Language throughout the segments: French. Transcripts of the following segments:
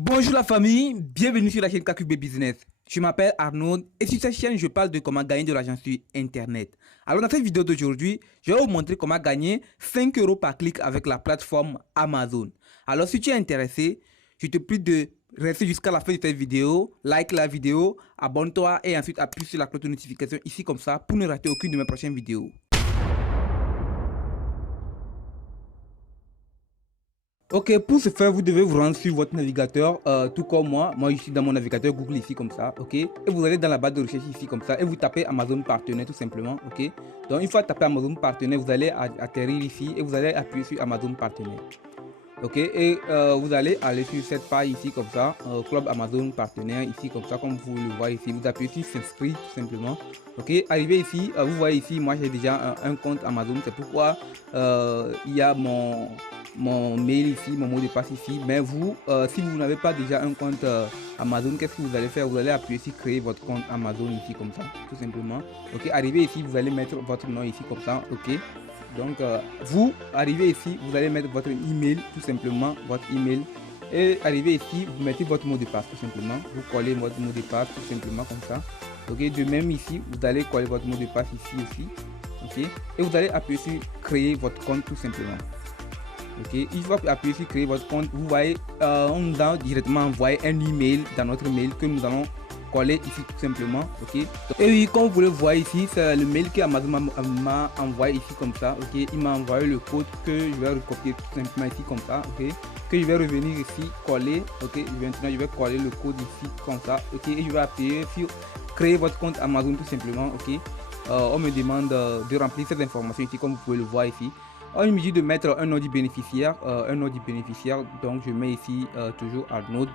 Bonjour la famille, bienvenue sur la chaîne KQB Business. Je m'appelle Arnaud et sur cette chaîne, je parle de comment gagner de l'argent sur Internet. Alors dans cette vidéo d'aujourd'hui, je vais vous montrer comment gagner 5 € par clic avec la plateforme Amazon. Alors si tu es intéressé, je te prie de rester jusqu'à la fin de cette vidéo, like la vidéo, abonne-toi et ensuite appuie sur la cloche de notification ici comme ça pour ne rater aucune de mes prochaines vidéos. Ok, pour ce faire, vous devez vous rendre sur votre navigateur, tout comme moi. Moi, je suis dans mon navigateur Google ici comme ça, ok. Et vous allez dans la barre de recherche ici comme ça et vous tapez Amazon Partenaire tout simplement, ok. Donc, une fois tapé Amazon Partenaire, vous allez atterrir ici et vous allez appuyer sur Amazon Partenaire. Ok, et vous allez aller sur cette page ici comme ça, Club Amazon Partenaire ici comme ça, comme vous le voyez ici. Vous appuyez sur s'inscrire tout simplement. Ok, arrivé ici, vous voyez ici, moi j'ai déjà un compte Amazon, c'est pourquoi il y a mon mail ici, mon mot de passe ici. Mais vous, si vous n'avez pas déjà un compte Amazon, qu'est-ce que vous allez faire? Vous allez appuyer sur créer votre compte Amazon ici comme ça, tout simplement. Ok, arrivé ici, vous allez mettre votre nom ici comme ça, ok. Donc, vous arrivez ici, vous allez mettre votre email, tout simplement, votre email. Et arrivé ici, vous mettez votre mot de passe, tout simplement. Vous collez votre mot de passe, tout simplement, comme ça. Ok, de même ici, vous allez coller votre mot de passe ici aussi. Ok, et vous allez appuyer sur créer votre compte, tout simplement. Ok, une fois appuyer sur créer votre compte, vous voyez, on nous a directement envoyé un email dans notre mail que nous allons coller ici tout simplement, ok. Et oui, comme vous le voyez ici, c'est le mail que Amazon m'a envoyé ici comme ça, ok. Il m'a envoyé le code que je vais recopier tout simplement ici comme ça, ok. Que je vais revenir ici, coller, ok. Maintenant, je vais coller le code ici comme ça, ok. Et je vais appuyer sur créer votre compte Amazon tout simplement, ok. On me demande de remplir cette information ici comme vous pouvez le voir ici. On me dit de mettre un nom du bénéficiaire, donc je mets ici toujours Arnaud,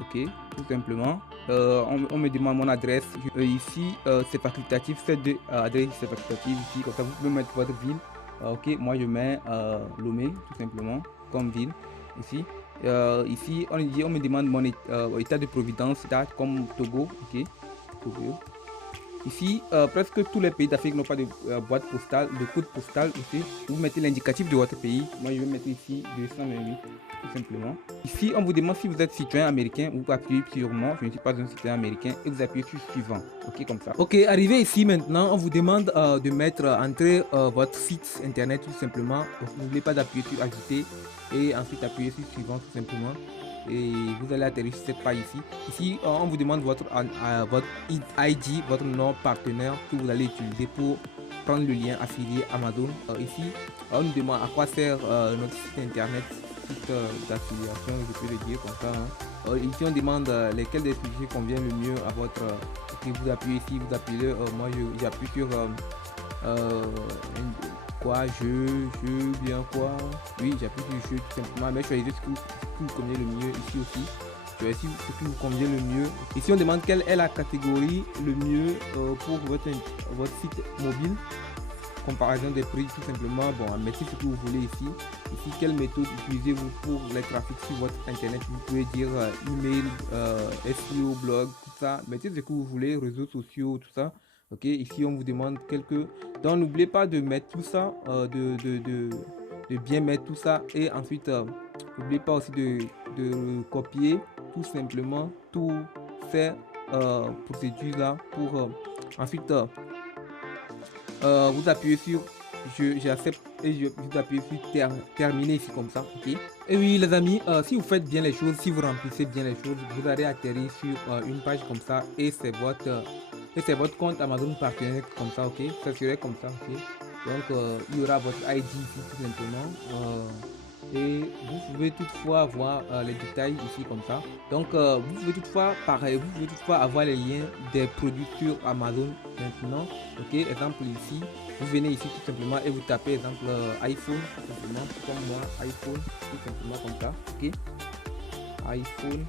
ok, tout simplement. On me demande mon adresse, ici c'est facultatif, cette adresse c'est facultative ici, comme ça vous pouvez mettre votre ville, ok, moi je mets Lomé tout simplement comme ville, ici. Ici on me demande mon état de providence, date comme Togo, ok, Togo. Ici, presque tous les pays d'Afrique n'ont pas de boîte postale, de code postal aussi. Vous mettez l'indicatif de votre pays. Moi, je vais mettre ici 228, tout simplement. Ici, on vous demande si vous êtes citoyen américain. Vous appuyez sur non, je ne suis pas un citoyen américain. Et vous appuyez sur suivant. Ok, comme ça. Ok, arrivé ici maintenant, on vous demande de mettre, entrer votre site internet tout simplement. N'oubliez pas d'appuyer sur ajouter et ensuite appuyer sur suivant tout simplement. Et vous allez atterrir sur cette page ici. Ici, on vous demande votre ID, votre nom partenaire que vous allez utiliser pour prendre le lien affilié Amazon. Ici, on nous demande à quoi sert notre site internet, site d'affiliation, je peux le dire comme ça. Hein. Ici, on demande lesquels des sujets convient le mieux à votre. Vous appuyez ici, vous appuyez. Moi, j'appuie sur quoi, bien quoi. Oui, j'appuie sur jeu tout simplement. Mais choisissez ce qui vous convient le mieux ici aussi. Choisissez ce qui vous convient le mieux. Ici, on demande quelle est la catégorie le mieux pour votre site mobile. Comparaison des prix tout simplement. Bon, mettez ce que vous voulez ici. Ici, quelle méthode utilisez-vous pour les trafics sur votre internet? Vous pouvez dire email, SEO, blog, tout ça. Mettez ce que vous voulez, réseaux sociaux, tout ça. Ok, ici on vous demande quelques. Donc n'oubliez pas de mettre tout ça, de bien mettre tout ça. Et ensuite, n'oubliez pas aussi de copier tout simplement tout ces procédures là pour ensuite vous appuyez sur j'accepte et vous appuyez sur terminer ici comme ça, ok. Et oui les amis, si vous faites bien les choses, si vous remplissez bien les choses, vous allez atterrir sur une page comme ça et c'est votre compte Amazon partenaire comme ça, ok. Ça serait comme ça, ok. Donc il y aura votre ID ici tout simplement. Et vous pouvez toutefois avoir les détails ici comme ça. Donc vous pouvez toutefois avoir les liens des produits sur Amazon maintenant, ok. Exemple ici, vous venez ici tout simplement et vous tapez exemple iPhone tout simplement, comme moi, iPhone tout simplement comme ça, ok. iPhone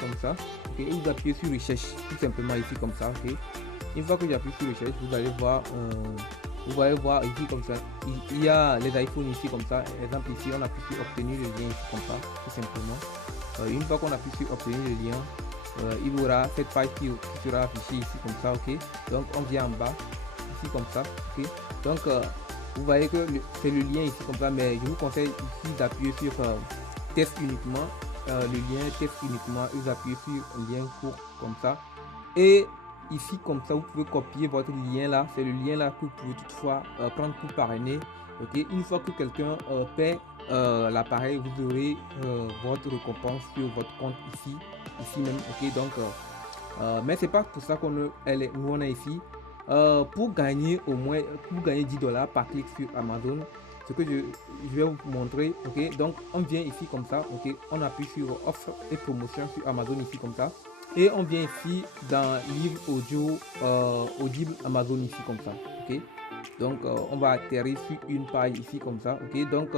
comme ça, ok. Et vous appuyez sur recherche tout simplement ici comme ça, ok. Une fois que j'appuie sur recherche, vous allez voir vous allez voir ici comme ça, il y a les iPhones ici comme ça. Exemple ici, on appuie sur obtenir le lien ici comme ça, tout simplement. Une fois qu'on appuie sur obtenir le lien, il y aura cette page qui sera affichée ici comme ça, ok. Donc on vient en bas, ici comme ça, ok. Donc vous voyez que c'est le lien ici comme ça, mais je vous conseille ici d'appuyer sur test uniquement. le lien test uniquement et vous appuyez sur un lien court comme ça. Et ici, comme ça, vous pouvez copier votre lien là. C'est le lien là que vous pouvez toutefois prendre pour parrainer. Ok, une fois que quelqu'un paie l'appareil, vous aurez votre récompense sur votre compte ici même. Ok, donc mais c'est pas pour ça nous on est ici pour gagner pour gagner 10 $ par clic sur Amazon. Ce que je vais vous montrer. Ok, donc on vient ici comme ça. Ok, on appuie sur offre et promotion sur Amazon ici comme ça, et on vient ici dans livre audio audible Amazon ici comme ça. Ok, donc on va atterrir sur une page ici comme ça. Ok, donc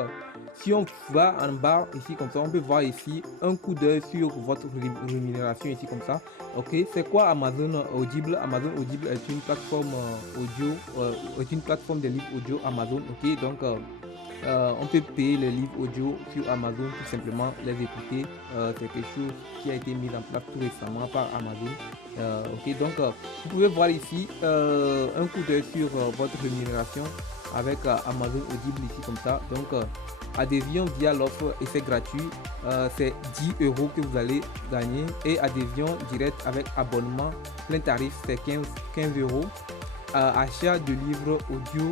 si on va en bas ici comme ça, on peut voir ici un coup d'œil sur votre rémunération ici comme ça. Ok, c'est quoi Amazon Audible? Amazon Audible est une plateforme audio, est une plateforme de livres audio Amazon. Ok, donc on peut payer les livres audio sur Amazon, tout simplement les écouter. C'est quelque chose qui a été mis en place tout récemment par Amazon. Ok, donc vous pouvez voir ici un coup d'œil sur votre rémunération avec Amazon Audible ici comme ça. Donc adhésion via l'offre effet gratuit, c'est 10 € que vous allez gagner, et adhésion direct avec abonnement plein tarif, c'est 15 €. Achat de livres audio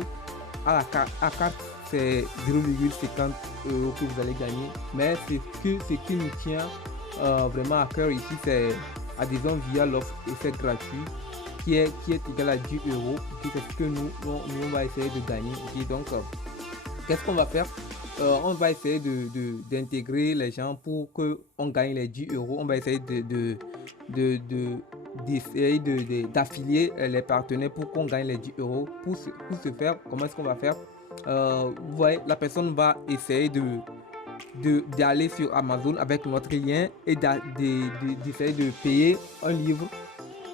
à carte, c'est 0,50 € que vous allez gagner. Mais ce qui nous tient vraiment à cœur ici, c'est adhésion via l'offre effet gratuit qui est égal à 10 €. C'est ce que nous on va essayer de gagner. Okay, donc qu'est-ce qu'on va faire? On va essayer d'intégrer les gens pour qu'on gagne les 10 €. On va essayer d'affilier les partenaires pour qu'on gagne les 10 €. Pour ce faire, comment est-ce qu'on va faire? Vous voyez, la personne va essayer d'aller sur Amazon avec notre lien et d'essayer de payer un livre.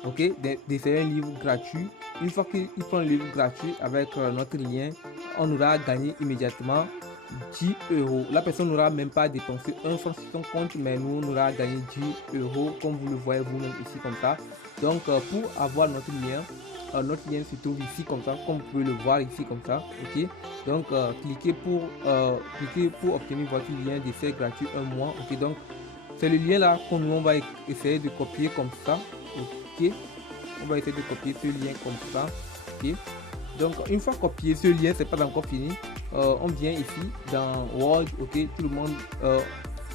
Ok, d'essayer un livre gratuit. Une fois qu'il prend le livre gratuit avec notre lien, on aura gagné immédiatement 10 €. La personne n'aura même pas dépensé un franc sur son compte, mais nous on aura gagné 10 € comme vous le voyez vous-même ici comme ça. Donc pour avoir notre lien se trouve ici comme ça, comme vous pouvez le voir ici comme ça. Ok, donc cliquez pour obtenir votre lien d'essai gratuit 1 mois. Ok, donc c'est le lien là qu'on on va essayer de copier comme ça. Ok, on va essayer de copier ce lien comme ça. Ok, donc une fois copié ce lien, c'est pas encore fini. On vient ici dans Word. Ok, tout le monde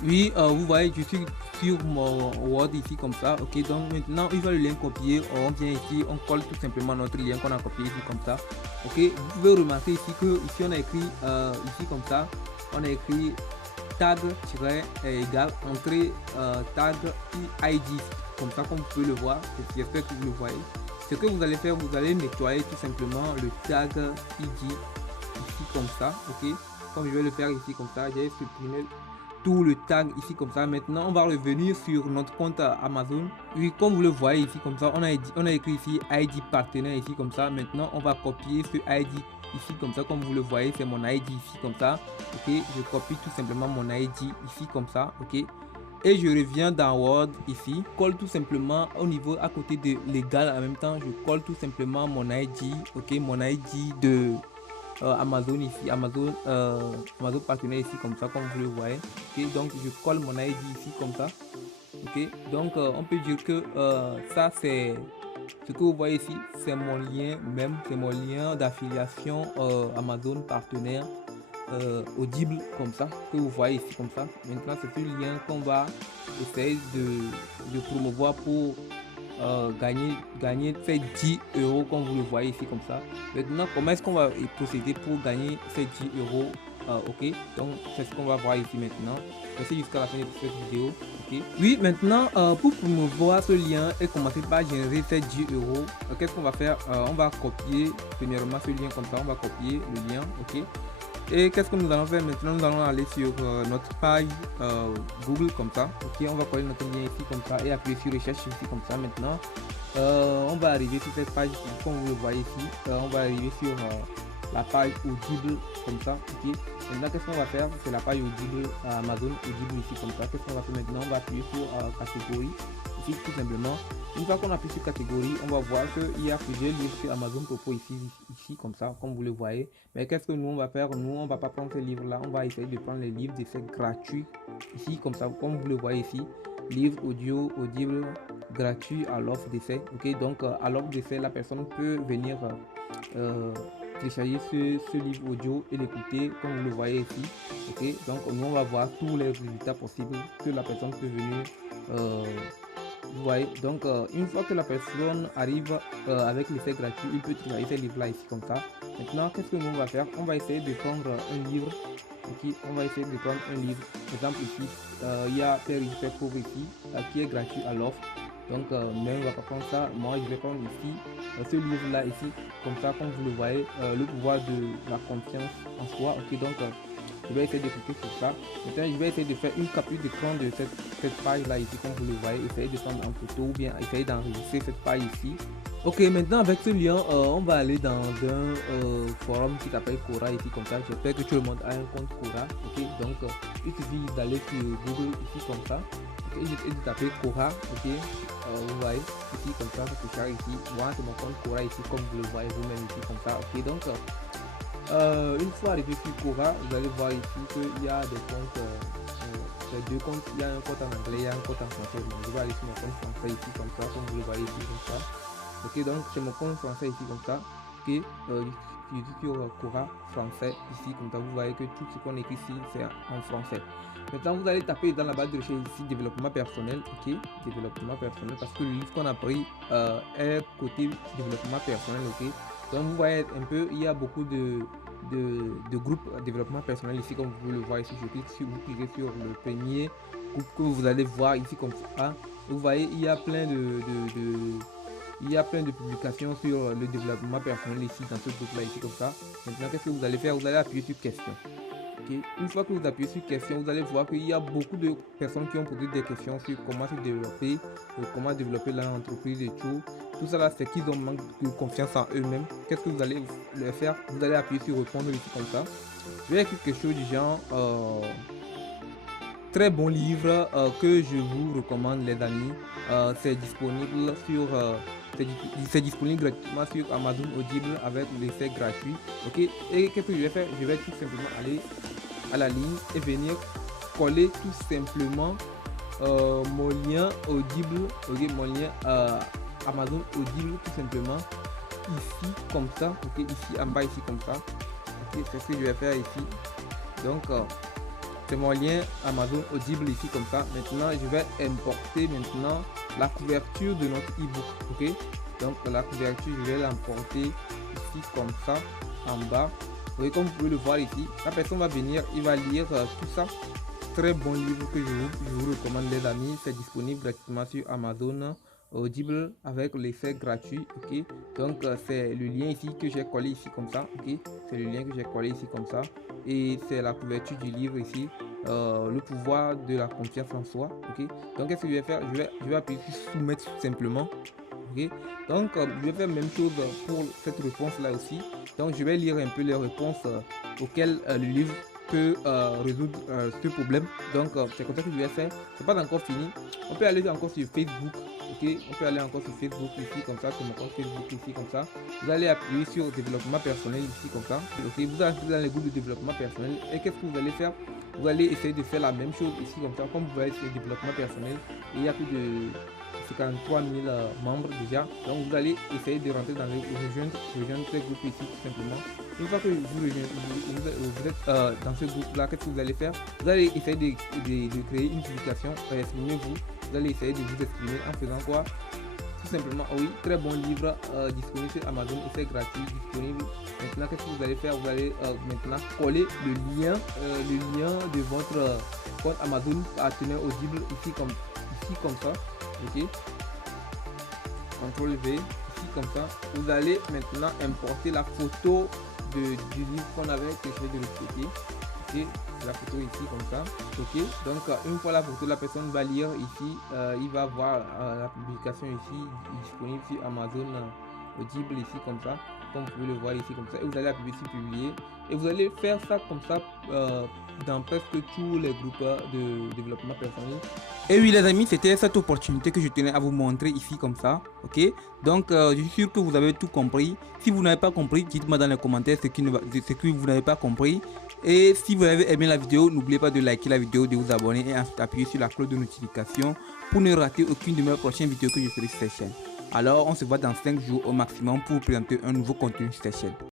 oui, vous voyez, je suis sur mon Word ici comme ça. Ok, donc maintenant il va le lien copier. On vient ici, on colle tout simplement notre lien qu'on a copié ici comme ça. Ok, vous pouvez remarquer ici que ici on a écrit ici comme ça, on a écrit tag égal entrée tag ID comme ça, comme vous pouvez le voir. J'espère que vous le voyez. Ce que vous allez faire, vous allez nettoyer tout simplement le tag ID ici comme ça. Ok, comme je vais le faire ici comme ça, j'ai supprimé tout le tag ici comme ça. Maintenant on va revenir sur notre compte Amazon. Oui, comme vous le voyez ici comme ça, on a écrit ici ID partenaire ici comme ça. Maintenant on va copier ce ID ici comme ça, comme vous le voyez, c'est mon ID ici comme ça. Ok, je copie tout simplement mon ID ici comme ça. Ok, et je reviens dans Word ici, colle tout simplement au niveau à côté de l'égal, en même temps je colle tout simplement mon ID. Ok, mon ID de Amazon ici, Amazon partenaire ici comme ça, comme vous le voyez. Ok, donc je colle mon ID ici comme ça. Ok, donc on peut dire que ça c'est ce que vous voyez ici, c'est mon lien même, c'est mon lien d'affiliation Amazon partenaire Audible comme ça, que vous voyez ici comme ça. Maintenant c'est ce lien qu'on va essayer de promouvoir pour gagner ces 10 € comme vous le voyez ici comme ça. Maintenant comment est-ce qu'on va procéder pour gagner ces 10 €? Ok, donc c'est ce qu'on va voir ici maintenant. Restez jusqu'à la fin de cette vidéo. Ok, oui, maintenant pour promouvoir ce lien et commencer par générer ces 10 €, qu'est-ce qu'on va faire? On va copier premièrement ce lien comme ça, on va copier le lien. Ok, et qu'est-ce que nous allons faire maintenant? Nous allons aller sur notre page Google comme ça. Ok, on va coller notre lien ici comme ça et appuyer sur recherche ici comme ça. Maintenant on va arriver sur cette page comme vous le voyez ici. On va arriver sur la page Audible comme ça. Ok, maintenant qu'est-ce qu'on va faire? C'est la page Audible Amazon Audible ici comme ça. Qu'est-ce qu'on va faire maintenant? On va appuyer sur catégorie ici tout simplement. Une fois qu'on appuie sur catégorie, on va voir qu'il y a plusieurs livres sur Amazon Propos ici comme ça, comme vous le voyez. Mais qu'est-ce que nous on va faire? Nous on va pas prendre ces livres là, on va essayer de prendre les livres d'essai gratuits ici comme ça, comme vous le voyez ici. Livre audio, audible, gratuit à l'offre d'essai. Ok, donc à l'offre d'essai, la personne peut venir télécharger ce livre audio et l'écouter comme vous le voyez ici. Ok, donc nous on va voir tous les résultats possibles que la personne peut venir. Vous voyez, donc une fois que la personne arrive avec l'essai gratuit, il peut télécharger ces livres là ici comme ça. Maintenant, qu'est-ce que nous on va faire? On va essayer de prendre un livre. Ok, on va essayer de prendre un livre. Par exemple ici, il y a Père riche, Père pauvre ici, qui est gratuit à l'offre. Donc, mais on va pas prendre ça. Moi, je vais prendre ici ce livre là ici, comme ça, comme vous le voyez, le pouvoir de la confiance en soi. Ok, donc je vais essayer de cliquer sur ça. Maintenant, je vais essayer de faire une capture d'écran de cette page là ici, comme vous le voyez. Essayer de prendre en photo ou bien essayer d'enregistrer cette page ici. Ok, maintenant avec ce lien, on va aller dans un forum qui s'appelle Quora ici comme ça. J'espère que tout le monde a un compte Quora. Ok, donc il suffit d'aller sur Google ici comme ça. Ok, et de taper Quora. Ok, vous voyez ici comme ça, ça se charge ici. Moi, c'est mon compte Quora ici, comme vous le voyez vous-même ici comme ça. Ok, donc une fois arrivé sur Quora, vous allez voir ici qu'il y a des comptes. Deux comptes, il y a un compte en anglais, il y a un compte en français. Donc, je vais aller sur mon compte français ici comme ça, comme vous le voyez ici comme ça. Ok, donc c'est mon compte français ici comme ça. Ok, je suis sur Quora français ici comme ça. Vous voyez que tout ce qu'on écrit ici c'est en français. Maintenant vous allez taper dans la barre de recherche ici développement personnel. Ok, développement personnel parce que le livre qu'on a pris est côté développement personnel. Ok, donc vous voyez un peu, il y a beaucoup de groupes développement personnel ici comme vous le voyez ici. Vous cliquez sur le premier groupe que vous allez voir ici comme ça. Vous voyez, il y a plein il y a plein de publications sur le développement personnel ici dans ce groupe là ici comme ça. Maintenant, qu'est-ce que vous allez faire? Vous allez appuyer sur question. Okay. Une fois que vous appuyez sur question, vous allez voir qu'il y a beaucoup de personnes qui ont posé des questions sur comment se développer, comment développer l'entreprise et tout. Tout ça là, c'est qu'ils ont manque de confiance en eux-mêmes. Qu'est-ce que vous allez leur faire? Vous allez appuyer sur répondre ici comme ça. Je vais écrire quelque chose du genre très bon livre que je vous recommande les amis. C'est disponible sur c'est disponible gratuitement sur Amazon Audible avec l'essai gratuit. Ok, et qu'est-ce que je vais faire? Je vais tout simplement aller à la ligne et venir coller tout simplement mon lien Audible, ok, mon lien Amazon Audible tout simplement ici comme ça. Ok, ici en bas ici comme ça. Ok, c'est ce que je vais faire ici. Donc c'est mon lien Amazon Audible ici comme ça. Maintenant je vais importer maintenant la couverture de notre ebook. Ok, donc la couverture je vais l'importer ici comme ça en bas. Oui, comme vous pouvez le voir ici, la personne va venir, il va lire tout ça. Très bon livre que je vous recommande les amis. C'est disponible gratuitement sur Amazon Audible avec l'essai gratuit. Ok, donc c'est le lien ici que j'ai collé ici comme ça. Ok, c'est le lien que j'ai collé ici comme ça et c'est la couverture du livre ici. Le pouvoir de la confiance en soi. Ok, donc qu'est-ce que je vais faire? Je vais appuyer sur soumettre tout simplement. Ok, donc je vais faire la même chose pour cette réponse là aussi. Donc je vais lire un peu les réponses auxquelles le livre peut résoudre ce problème. Donc c'est comme ça que je vais faire. C'est pas encore fini. On peut aller encore sur Facebook. Ok, on peut aller encore sur Facebook ici comme ça, sur mon compte Facebook ici comme ça. Vous allez appuyer sur développement personnel ici comme ça. Ok, vous allez dans les groupes de développement personnel et qu'est-ce que vous allez faire? Vous allez essayer de faire la même chose ici comme ça, comme vous voyez sur développement personnel. Et il y a plus de 53 000 membres déjà. Donc vous allez essayer de rentrer dans les rejoindre ces groupes ici tout simplement. Une fois que vous êtes dans ce groupe là, qu'est-ce que vous allez faire? Vous allez essayer de créer une publication. Exprimez-vous. Vous allez essayer de vous exprimer en faisant quoi? Tout simplement, oui, très bon livre disponible sur Amazon et c'est gratuit, disponible. Maintenant, qu'est-ce que vous allez faire? Vous allez maintenant coller le lien de votre compte Amazon partenaire Audible ici comme ça. Ok, CTRL V ici comme ça. Vous allez maintenant importer la photo du livre qu'on avait téléchargé de l'autre côté. Ok, la photo ici comme ça. Ok, donc une fois la photo, la personne va lire ici, il va voir la publication ici disponible sur Amazon Audible ici comme ça, comme vous pouvez le voir ici comme ça, et vous allez appuyer sur publier. et vous allez faire ça comme ça dans presque tous les groupes de développement personnel. Et oui les amis, c'était cette opportunité que je tenais à vous montrer ici comme ça, ok. Donc je suis sûr que vous avez tout compris. Si vous n'avez pas compris, dites-moi dans les commentaires ce que vous n'avez pas compris. Et si vous avez aimé la vidéo, n'oubliez pas de liker la vidéo, de vous abonner et ensuite appuyer sur la cloche de notification pour ne rater aucune de mes prochaines vidéos que je ferai sur cette chaîne. Alors on se voit dans 5 jours au maximum pour vous présenter un nouveau contenu sur cette chaîne.